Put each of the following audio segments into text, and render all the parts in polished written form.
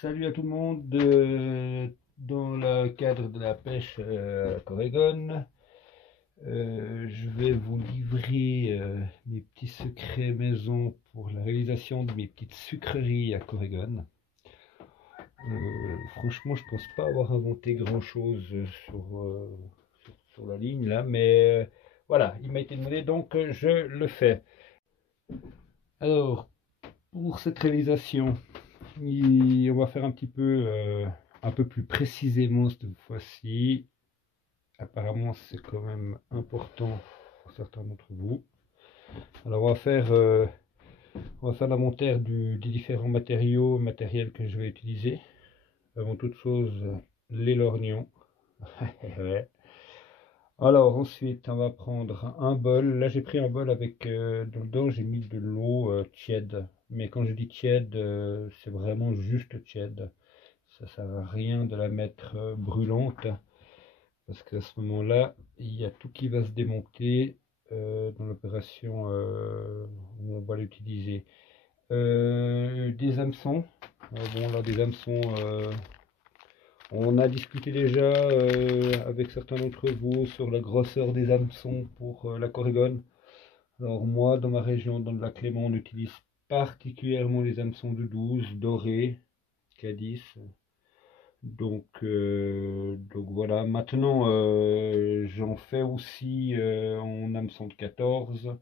Salut à tout le monde. Dans le cadre de la pêche à Corrigan, je vais vous livrer mes petits secrets maison pour la réalisation de mes petites sucreries à Corrigan. Franchement, je pense pas avoir inventé grand-chose sur la ligne là, mais voilà, il m'a été demandé donc je le fais. Alors, pour cette réalisation, on va faire un peu plus précisément cette fois-ci. Apparemment, c'est quand même important pour certains d'entre vous. Alors, on va faire l'inventaire des différents matériels que je vais utiliser. Avant toute chose, les lorgnons. Ouais. Alors, ensuite, on va prendre un bol. Là, j'ai pris un bol avec, dedans, j'ai mis de l'eau tiède. Mais quand je dis tiède, c'est vraiment juste tiède. Ça sert à rien de la mettre brûlante, parce qu'à ce moment-là, il y a tout qui va se démonter dans l'opération où on va l'utiliser. Des hameçons. Bon, là, des hameçons, on a discuté déjà avec certains d'entre vous sur la grosseur des hameçons pour la Corrigan. Alors moi, dans ma région, dans le lac Léman, on utilise particulièrement les hameçons de 12 dorés, Cadiz. Donc voilà, maintenant j'en fais aussi en hameçon de 14.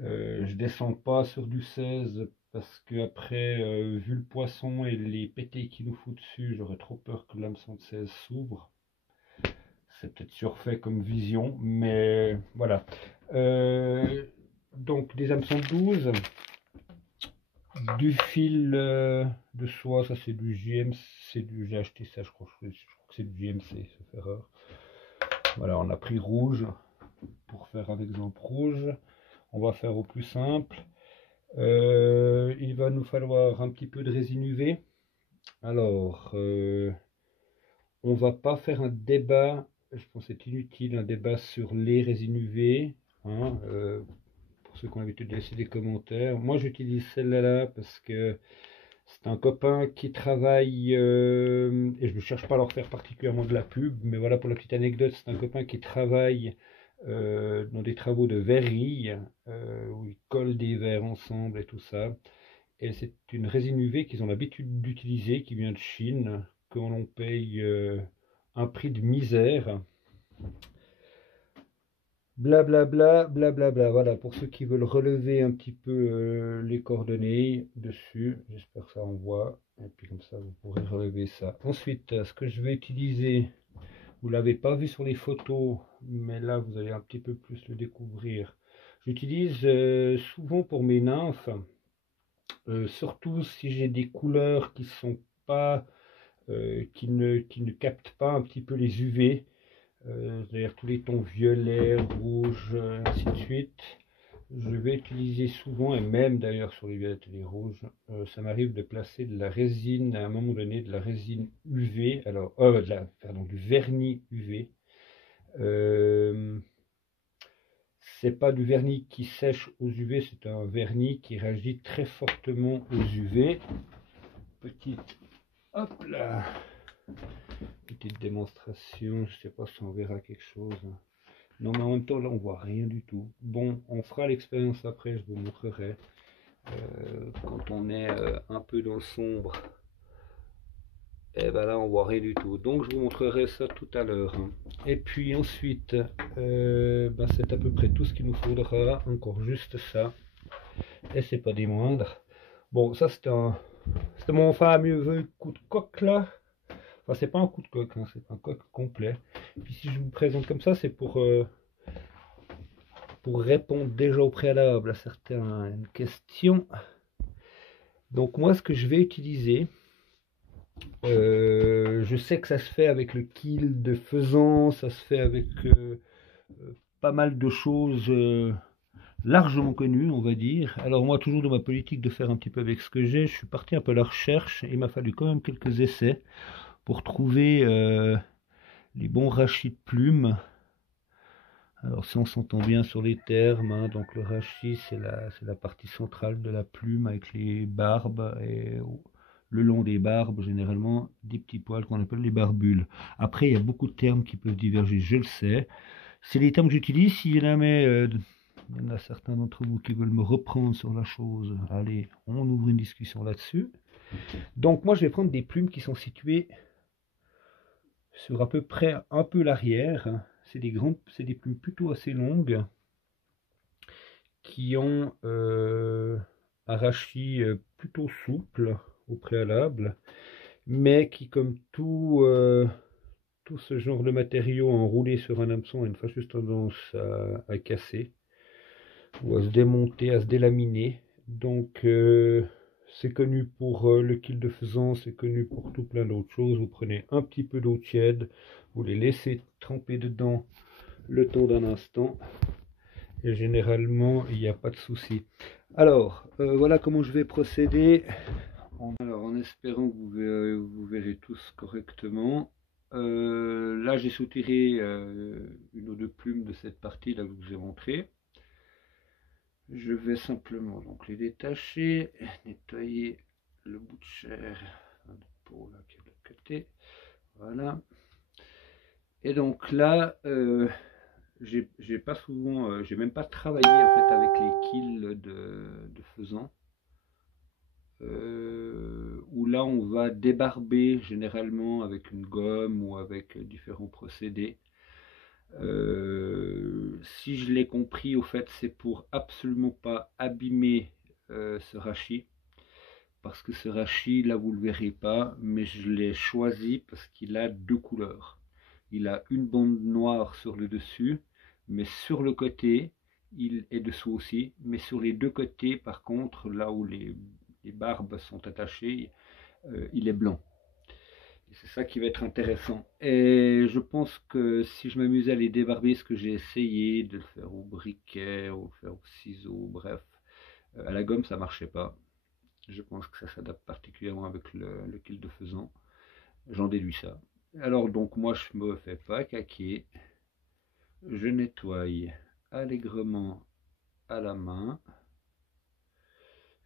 Je descends pas sur du 16 parce que après, vu le poisson et les pétés qu'il nous fout dessus, j'aurais trop peur que l'hameçon de 16 s'ouvre. C'est peut-être surfait comme vision, mais voilà. Donc des hameçons de 12, du fil de soie, ça c'est du JMC, j'ai acheté ça, je crois que c'est du JMC, sauf erreur. Voilà, on a pris rouge pour faire un exemple rouge. On va faire au plus simple. Il va nous falloir un petit peu de résine UV. Alors, on va pas faire un débat, je pense que c'est inutile, un débat sur les résines UV. Hein, pour ceux qui ont l'habitude de laisser des commentaires. Moi, j'utilise celle-là parce que c'est un copain qui travaille, et je ne cherche pas à leur faire particulièrement de la pub, mais voilà pour la petite anecdote, c'est un copain qui travaille dans des travaux de verrerie, où ils collent des verres ensemble et tout ça. Et c'est une résine UV qu'ils ont l'habitude d'utiliser, qui vient de Chine, qu'on l'on paye un prix de misère. Blablabla, blablabla. Voilà, pour ceux qui veulent relever un petit peu les coordonnées dessus, j'espère que ça envoie. Et puis comme ça, vous pourrez relever ça. Ensuite, ce que je vais utiliser, vous ne l'avez pas vu sur les photos, mais là, vous allez un petit peu plus le découvrir. J'utilise souvent pour mes nymphes, surtout si j'ai des couleurs qui sont pas, qui ne captent pas un petit peu les UV. C'est-à-dire tous les tons violets, rouges, ainsi de suite. Je vais utiliser souvent, et même d'ailleurs sur les violettes et les rouges, ça m'arrive de placer de la résine, à un moment donné, de la résine UV, alors, pardon, du vernis UV. C'est pas du vernis qui sèche aux UV, c'est un vernis qui réagit très fortement aux UV. Petite, hop là, petite démonstration, je sais pas si on verra quelque chose. Non, mais en même temps, là, on voit rien du tout. Bon, on fera l'expérience après, je vous montrerai. Quand on est un peu dans le sombre, et ben là, on voit rien du tout. Donc, je vous montrerai ça tout à l'heure. Et puis ensuite, ben, c'est à peu près tout ce qu'il nous faudra. Encore juste ça. Et c'est pas des moindres. Bon, ça, c'était mon fameux coup de coque là. Enfin, c'est pas un coup de coque, hein, c'est un coque complet. Puis si je vous présente comme ça, c'est pour répondre déjà au préalable à certaines questions. Donc moi, ce que je vais utiliser, je sais que ça se fait avec le kill de faisan, ça se fait avec pas mal de choses largement connues, on va dire. Alors moi, toujours dans ma politique de faire un petit peu avec ce que j'ai, je suis parti un peu à la recherche, et il m'a fallu quand même quelques essais pour trouver les bons rachis de plumes. Alors si on s'entend bien sur les termes, hein, donc le rachis c'est la partie centrale de la plume avec les barbes et le long des barbes, généralement des petits poils qu'on appelle les barbules. Après, il y a beaucoup de termes qui peuvent diverger, je le sais. C'est les termes que j'utilise. S'il y en a, il y en a certains d'entre vous qui veulent me reprendre sur la chose, allez, on ouvre une discussion là-dessus. Donc moi, je vais prendre des plumes qui sont situées sur à peu près un peu l'arrière. C'est des plumes plutôt assez longues qui ont un rachis plutôt souple au préalable, mais qui, comme tout ce genre de matériau enroulé sur un hameçon, a une fâcheuse tendance à casser ou à se démonter, à se délaminer. Donc c'est connu pour le kill de faisan, c'est connu pour tout plein d'autres choses. Vous prenez un petit peu d'eau tiède, vous les laissez tremper dedans le temps d'un instant, et généralement il n'y a pas de souci. Alors voilà comment je vais procéder. Alors en espérant que vous verrez tous correctement. Là j'ai soutiré une ou deux plumes de cette partie là que je vous ai montré. Je vais simplement donc les détacher, nettoyer le bout de chair de peau là qui est de l'autre côté. Voilà. Et donc là, j'ai pas souvent, j'ai même pas travaillé en fait avec les kills de faisan. Où là on va débarber généralement avec une gomme ou avec différents procédés. Si je l'ai compris, au fait, c'est pour absolument pas abîmer ce rachis, parce que ce rachis, là vous le verrez pas, mais je l'ai choisi parce qu'il a deux couleurs. Il a une bande noire sur le dessus, mais sur le côté, il est dessous aussi, mais sur les deux côtés, par contre, là où les barbes sont attachées, il est blanc. C'est ça qui va être intéressant. Et je pense que si je m'amusais à les débarber, ce que j'ai essayé de le faire au briquet, ou faire au ciseau, bref, à la gomme ça marchait pas. Je pense que ça s'adapte particulièrement avec le kill de faisan. J'en déduis ça. Alors donc moi je me fais pas caquer. Je nettoie allègrement à la main.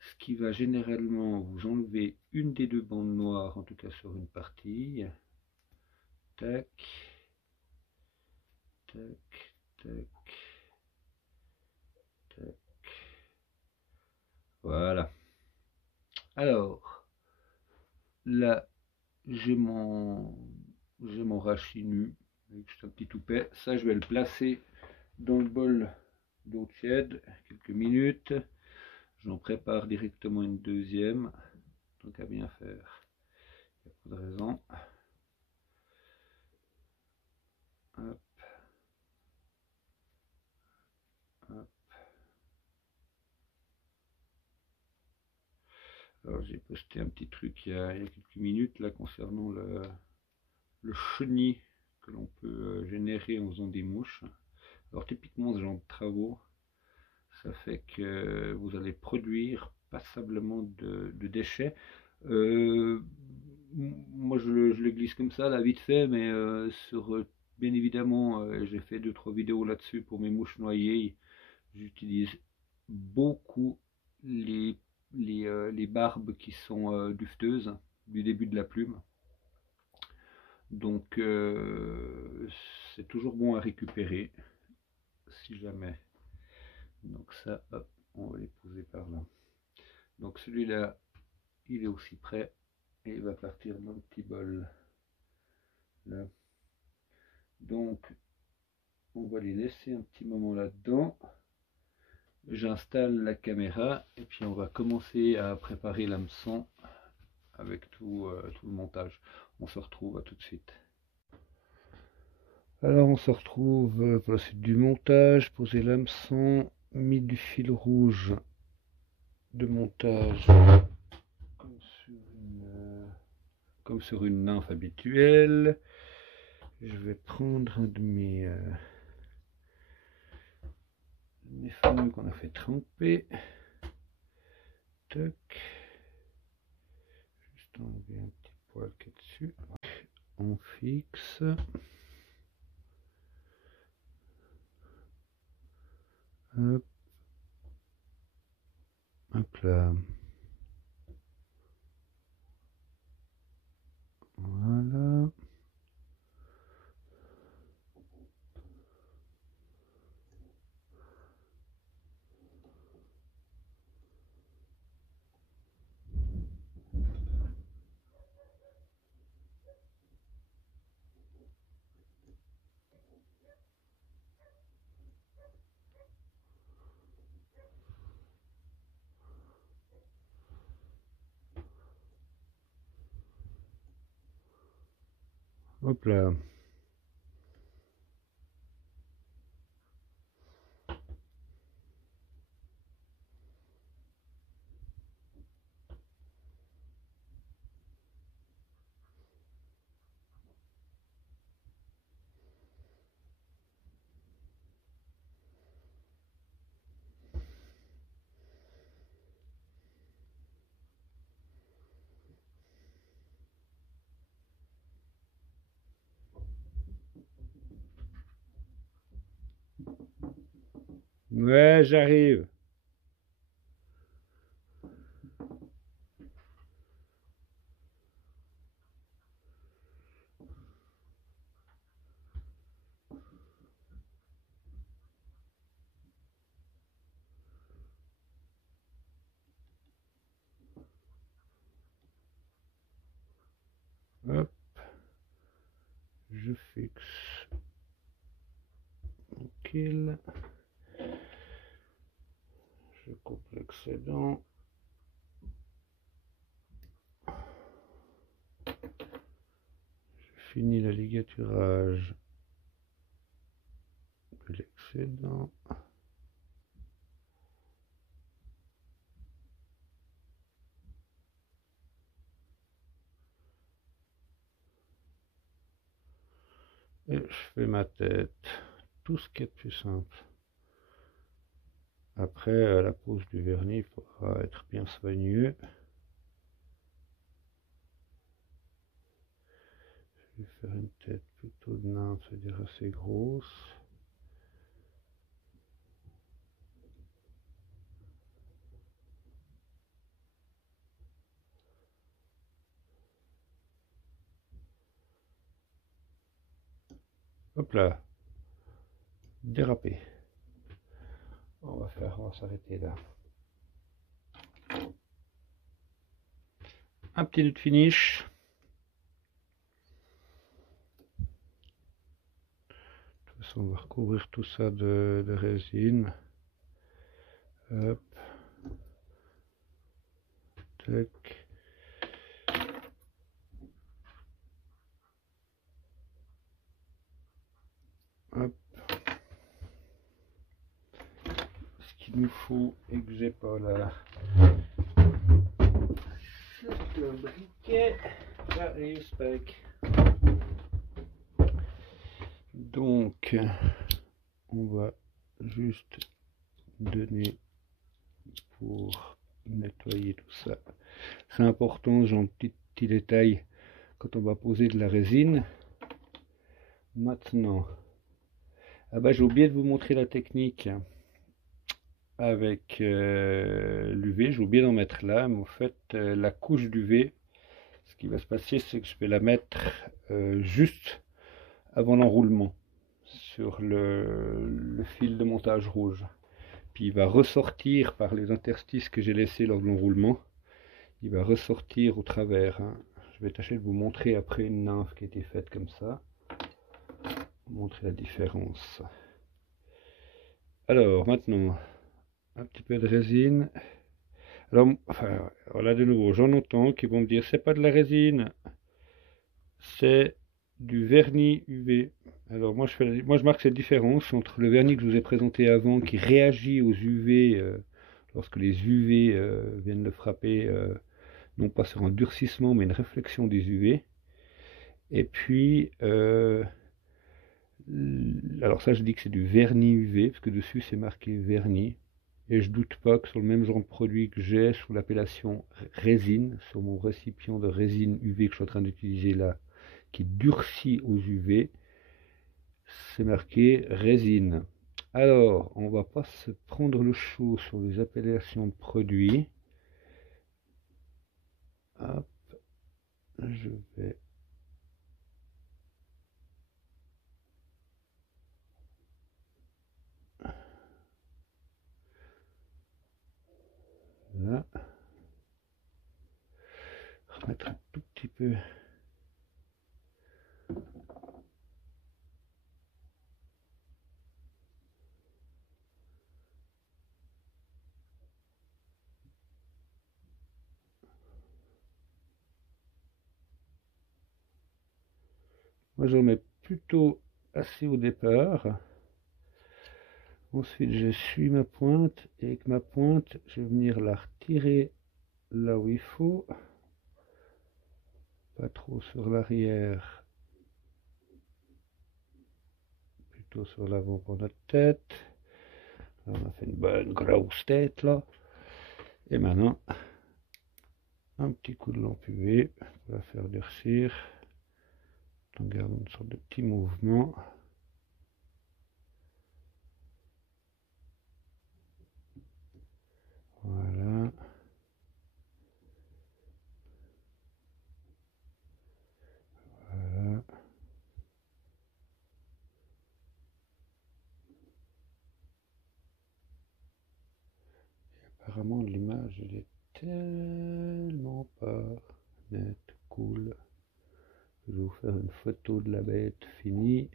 Ce qui va généralement vous enlever une des deux bandes noires, en tout cas sur une partie. Tac, tac, tac, tac. Voilà. Alors, là, j'ai mon rachis nu, avec juste un petit toupet. Ça, je vais le placer dans le bol d'eau tiède, quelques minutes. J'en prépare directement une deuxième, donc à bien faire. Il n'y a pas de raison. Hop. Hop. Alors j'ai posté un petit truc il y a quelques minutes là concernant le chenil que l'on peut générer en faisant des mouches. Alors typiquement ce genre de travaux, ça fait que vous allez produire passablement de déchets. Moi je le glisse comme ça là vite fait, mais bien évidemment j'ai fait 2-3 vidéos là-dessus pour mes mouches noyées. J'utilise beaucoup les barbes qui sont dufteuses du début de la plume. Donc c'est toujours bon à récupérer si jamais. Donc ça, hop, on va les poser par là. Donc celui-là, il est aussi prêt et il va partir dans le petit bol là. Donc on va les laisser un petit moment là-dedans. J'installe la caméra et puis on va commencer à préparer l'hameçon avec tout le montage. On se retrouve à tout de suite. Alors on se retrouve pour la suite du montage, poser l'hameçon, mis du fil rouge de montage comme sur une nymphe habituelle. Je vais prendre un de mes fameux qu'on a fait tremper. Tac. Juste enlever un petit poil qui est dessus. On fixe. Hop. Hop là. Hop là. Ouais, j'arrive. Hop, je fixe. Kill. Je coupe l'excédent. Je finis le ligaturage de l'excédent. Et je fais ma tête. Tout ce qui est plus simple. Après, la pose du vernis, il faudra être bien soigneux. Je vais faire une tête plutôt de nymphe, c'est-à-dire assez grosse. Hop là, dérapé. On va s'arrêter là. Un petit nœud de finish. De toute façon, on va recouvrir tout ça de résine. Hop. Tac. Hop. Ce qu'il nous faut et que j'ai pas là. C'est le briquet. J'arrive, spec. Donc, on va juste donner pour nettoyer tout ça. C'est important, j'ai un petit détail quand on va poser de la résine. Maintenant, ah bah j'ai oublié de vous montrer la technique avec l'UV, j'ai oublié d'en mettre là, mais en fait la couche d'UV, ce qui va se passer c'est que je vais la mettre juste avant l'enroulement sur le fil de montage rouge. Puis il va ressortir par les interstices que j'ai laissés lors de l'enroulement, il va ressortir au travers. Hein. Je vais tâcher de vous montrer après une nymphe qui a été faite comme ça. Montrer la différence. Alors maintenant, un petit peu de résine. Alors, enfin, voilà de nouveau, j'en entends qui vont me dire c'est pas de la résine, c'est du vernis UV. Alors moi je marque cette différence entre le vernis que je vous ai présenté avant qui réagit aux UV lorsque les UV viennent le frapper, non pas sur un durcissement mais une réflexion des UV. Et puis alors ça je dis que c'est du vernis UV parce que dessus c'est marqué vernis. Et je doute pas que sur le même genre de produit que j'ai sous l'appellation résine, sur mon récipient de résine UV que je suis en train d'utiliser là, qui durcit aux UV, c'est marqué résine. Alors, on va pas se prendre le chaud sur les appellations de produits. Hop, je vais là remettre un tout petit peu. Moi j'en mets plutôt assez au départ. Ensuite je suis ma pointe et avec ma pointe je vais venir la retirer là où il faut. Pas trop sur l'arrière, plutôt sur l'avant pour notre tête. Là, on a fait une bonne grosse tête là. Et maintenant, un petit coup de lampe UV pour la faire durcir. On garde une sorte de petit mouvement. Voilà. Voilà. Et apparemment l'image elle est tellement pas nette, cool. Je vais vous faire une photo de la bête finie.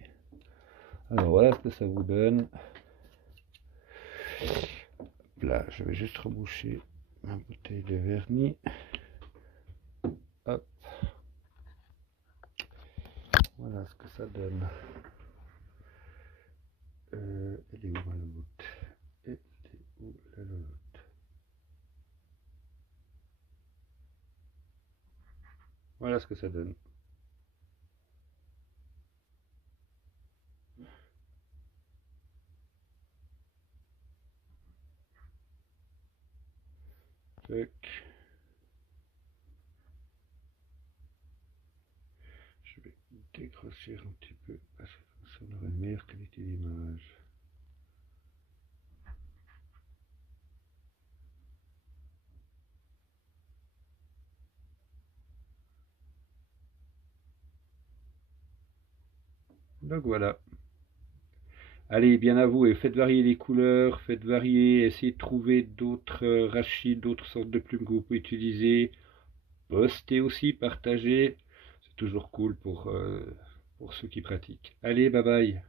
Alors voilà ce que ça vous donne. Là, je vais juste reboucher ma bouteille de vernis. Hop. Voilà ce que ça donne. Elle est où ma louloute? Elle est où la louloute? Voilà ce que ça donne. Tac. Je vais dégrossir un petit peu parce que ça on aura une meilleure qualité d'image. Donc voilà. Allez, bien à vous et faites varier les couleurs, faites varier, essayez de trouver d'autres rachis, d'autres sortes de plumes que vous pouvez utiliser. Postez aussi, partagez. C'est toujours cool pour ceux qui pratiquent. Allez, bye bye.